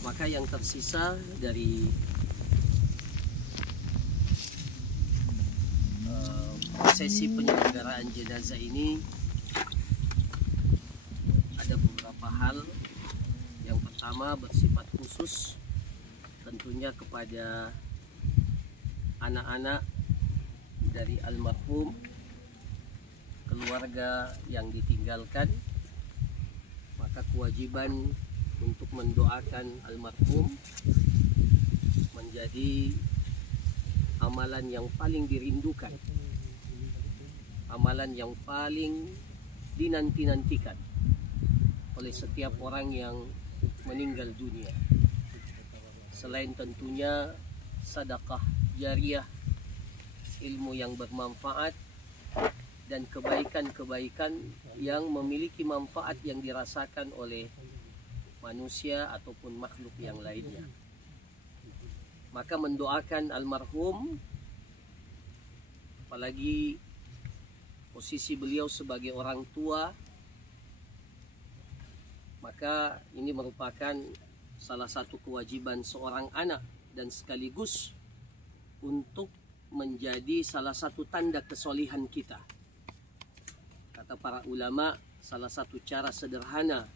Maka yang tersisa dari prosesi penyelenggaraan jenazah ini ada beberapa hal. Yang pertama bersifat khusus tentunya kepada anak-anak dari almarhum, keluarga yang ditinggalkan. Maka kewajiban untuk mendoakan almarhum menjadi amalan yang paling dirindukan, amalan yang paling dinanti-nantikan oleh setiap orang yang meninggal dunia. Selain tentunya sedekah jariyah, ilmu yang bermanfaat, dan kebaikan-kebaikan yang memiliki manfaat yang dirasakan oleh manusia ataupun makhluk yang lainnya. Maka mendoakan almarhum, apalagi posisi beliau sebagai orang tua, maka ini merupakan salah satu kewajiban seorang anak dan sekaligus untuk menjadi salah satu tanda kesolihan kita. Kata para ulama, salah satu cara sederhana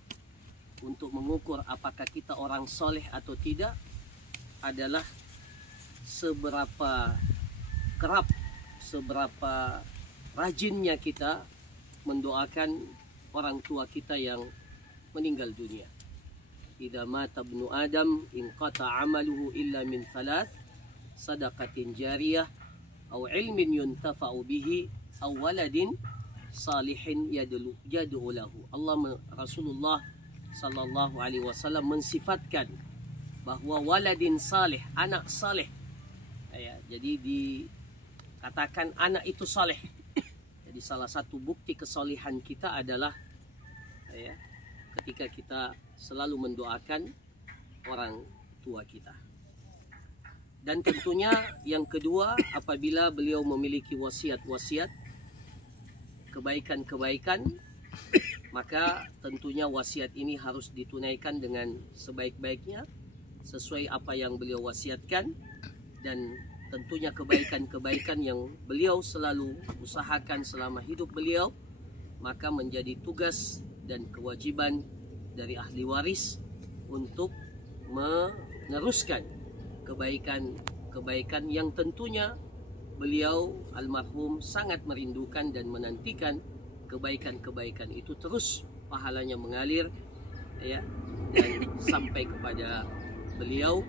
untuk mengukur apakah kita orang soleh atau tidak adalah seberapa kerap, seberapa rajinnya kita mendoakan orang tua kita yang meninggal dunia. Idza mata ibnu Adam inqata amaluhu illa min thalath, sadaqatin jariyah aw ilmin yuntafa'u bihi aw waladin salihin yad'u lahu. Rasulullah sallallahu alaihi wasallam mensifatkan bahwa waladin salih, anak saleh. Ya, jadi dikatakan anak itu saleh. Jadi salah satu bukti kesolihan kita adalah ya, ketika kita selalu mendoakan orang tua kita. Dan tentunya yang kedua, apabila beliau memiliki wasiat-wasiat, kebaikan-kebaikan, maka tentunya wasiat ini harus ditunaikan dengan sebaik-baiknya sesuai apa yang beliau wasiatkan. Dan tentunya kebaikan-kebaikan yang beliau selalu usahakan selama hidup beliau, maka menjadi tugas dan kewajiban dari ahli waris untuk meneruskan kebaikan-kebaikan yang tentunya beliau almarhum sangat merindukan dan menantikan kebaikan-kebaikan itu terus pahalanya mengalir ya, dan sampai kepada beliau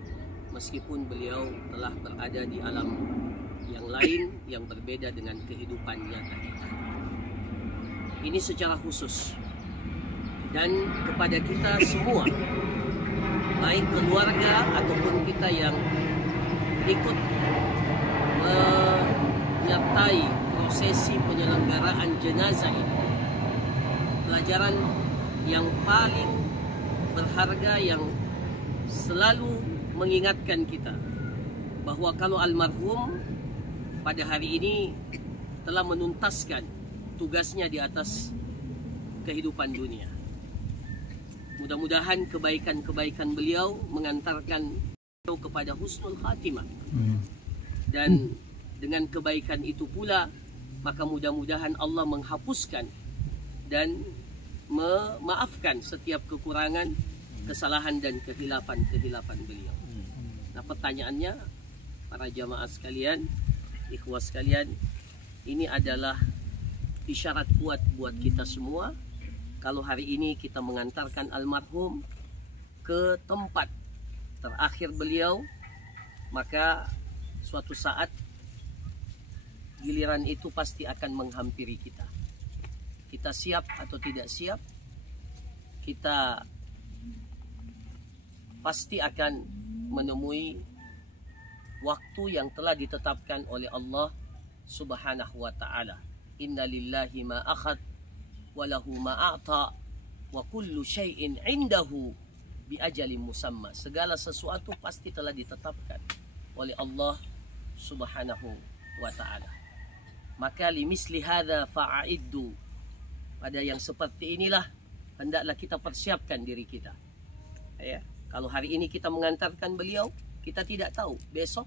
meskipun beliau telah berada di alam yang lain yang berbeda dengan kehidupan nyata kita. Ini secara khusus. Dan kepada kita semua, baik keluarga ataupun kita yang ikut menyertai prosesi penyelenggaraan jenazah ini, pelajaran yang paling berharga yang selalu mengingatkan kita bahwa kalau almarhum pada hari ini telah menuntaskan tugasnya di atas kehidupan dunia. Mudah-mudahan kebaikan-kebaikan beliau mengantarkan beliau kepada husnul khatimah. Dan dengan kebaikan itu pula, maka mudah-mudahan Allah menghapuskan dan memaafkan setiap kekurangan, kesalahan dan kehilafan beliau. Nah, pertanyaannya, para jamaah sekalian, ikhwah sekalian, ini adalah isyarat kuat buat kita semua. Kalau hari ini kita mengantarkan almarhum ke tempat terakhir beliau, maka suatu saat giliran itu pasti akan menghampiri kita. Kita siap atau tidak siap, kita pasti akan menemui waktu yang telah ditetapkan oleh Allah Subhanahu wa ta'ala. Inna lillahi ma akhad walahu ma'ata wa kullu syai'in indahu bi ajalin musamma. Segala sesuatu pasti telah ditetapkan oleh Allah Subhanahu wa ta'ala. Maka limisli hadza fa'iddu, pada yang seperti inilah hendaklah kita persiapkan diri kita. Ya. Kalau hari ini kita mengantarkan beliau, kita tidak tahu besok,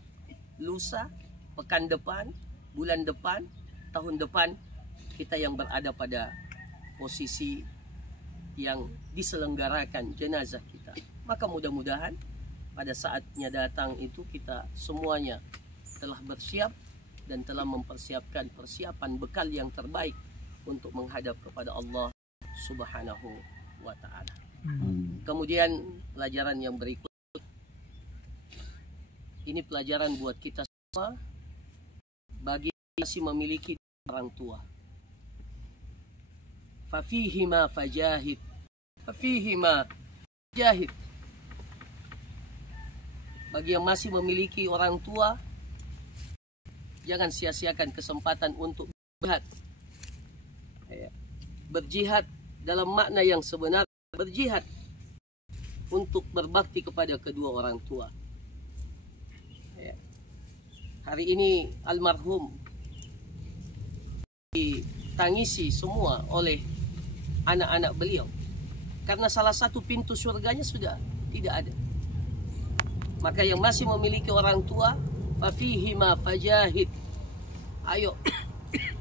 lusa, pekan depan, bulan depan, tahun depan kita yang berada pada posisi yang diselenggarakan jenazah kita. Maka mudah-mudahan pada saatnya datang itu kita semuanya telah bersiap dan telah mempersiapkan persiapan bekal yang terbaik untuk menghadap kepada Allah Subhanahu wa ta'ala. Kemudian pelajaran yang berikut, ini pelajaran buat kita semua bagi yang masih memiliki orang tua. Fafihima fajahid, fafihima fajahid. Bagi yang masih memiliki orang tua, jangan sia-siakan kesempatan untuk berjihad. Berjihad dalam makna yang sebenar, berjihad untuk berbakti kepada kedua orang tua. Hari ini almarhum ditangisi semua oleh anak-anak beliau karena salah satu pintu surganya sudah tidak ada. Maka yang masih memiliki orang tua, fafihima fajahid. Ayo,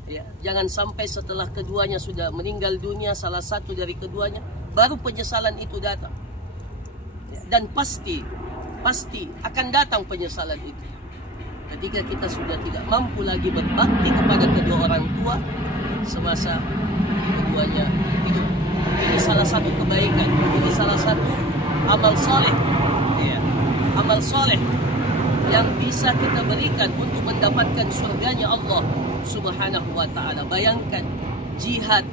ya, jangan sampai setelah keduanya sudah meninggal dunia, salah satu dari keduanya, baru penyesalan itu datang. Ya, dan pasti akan datang penyesalan itu ketika kita sudah tidak mampu lagi berbakti kepada kedua orang tua semasa keduanya hidup. Ini salah satu kebaikan, ini salah satu amal soleh, ya, amal soleh yang bisa kita berikan untuk mendapatkan surganya Allah Subhanahu wa ta'ala. Bayangkan jihad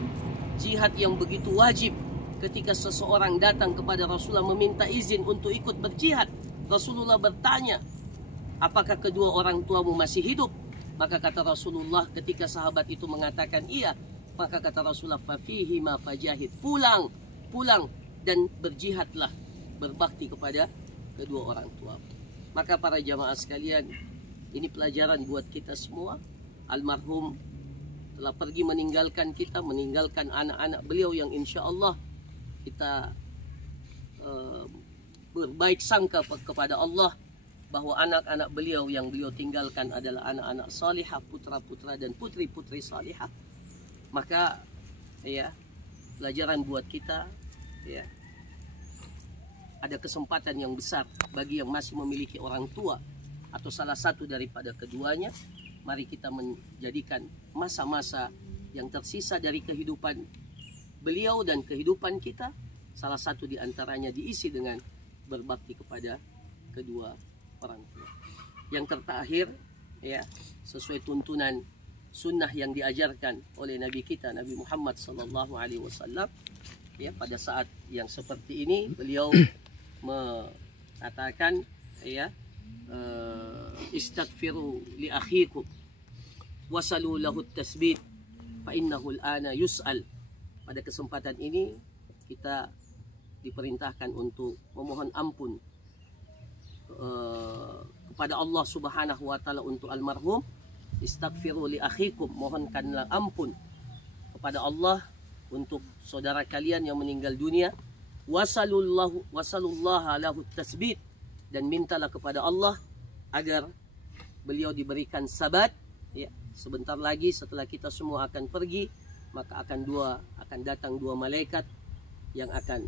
yang begitu wajib. Ketika seseorang datang kepada Rasulullah meminta izin untuk ikut berjihad, Rasulullah bertanya, apakah kedua orang tuamu masih hidup? Maka kata Rasulullah, ketika sahabat itu mengatakan iya, maka kata Rasulullah, fafihima fajahid, pulang dan berjihadlah, berbakti kepada kedua orang tua. Maka para jamaah sekalian, ini pelajaran buat kita semua. Almarhum telah pergi meninggalkan kita, meninggalkan anak-anak beliau yang insya Allah kita berbaik sangka kepada Allah bahwa anak-anak beliau yang beliau tinggalkan adalah anak-anak salihah, putra-putra dan putri-putri salihah. Maka ya, pelajaran buat kita, ya, ada kesempatan yang besar bagi yang masih memiliki orang tua atau salah satu daripada keduanya. Mari kita menjadikan masa-masa yang tersisa dari kehidupan beliau dan kehidupan kita, salah satu di antaranya diisi dengan berbakti kepada kedua orang tua. Yang terakhir, ya, sesuai tuntunan sunnah yang diajarkan oleh Nabi kita, Nabi Muhammad SAW, ya, pada saat yang seperti ini beliau mengatakan, ya, istaghfiru li akhikum wasalu lahu tasbit fa innahu al-ana yus'al. Pada kesempatan ini kita diperintahkan untuk memohon ampun kepada Allah Subhanahu wa ta'ala untuk almarhum. Istaghfiru li akhikum, mohonkanlah ampun kepada Allah untuk saudara kalian yang meninggal dunia. Wasalullaha lahu tasbit, dan mintalah kepada Allah agar beliau diberikan sabat. Ya, sebentar lagi setelah kita semua akan pergi, maka akan datang dua malaikat yang akan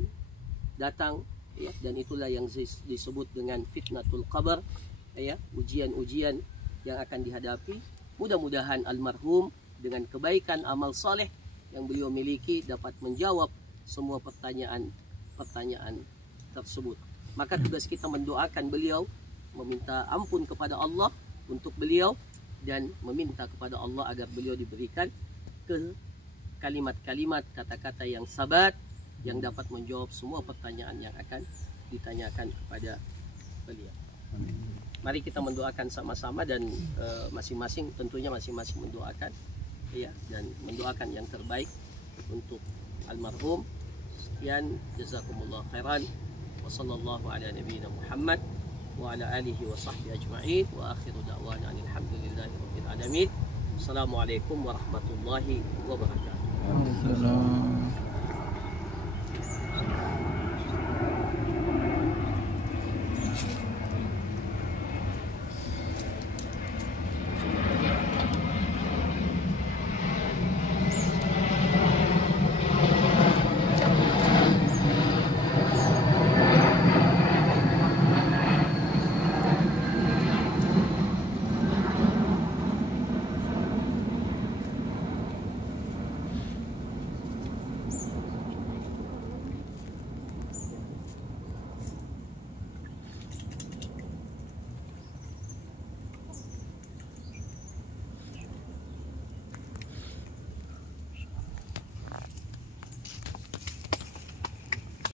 datang, ya, dan itulah yang disebut dengan fitnatul qabr, ya, ujian-ujian yang akan dihadapi. Mudah-mudahan almarhum dengan kebaikan amal saleh yang beliau miliki dapat menjawab semua pertanyaan tersebut. Maka tugas kita mendoakan beliau, meminta ampun kepada Allah untuk beliau, dan meminta kepada Allah agar beliau diberikan ke kalimat-kalimat, kata-kata yang sabat, yang dapat menjawab semua pertanyaan yang akan ditanyakan kepada beliau. Mari kita mendoakan sama-sama, dan masing-masing tentunya masing-masing mendoakan, ya, dan mendoakan yang terbaik untuk almarhum. Sekian, jazakumullah khairan, wa sallallahu ala nabiyyina Muhammad wa ala alihi wa sahbihi ajma'in, wa akhiru da'wana alhamdulillahi rabbil alamin. Assalamualaikum warahmatullahi wabarakatuh.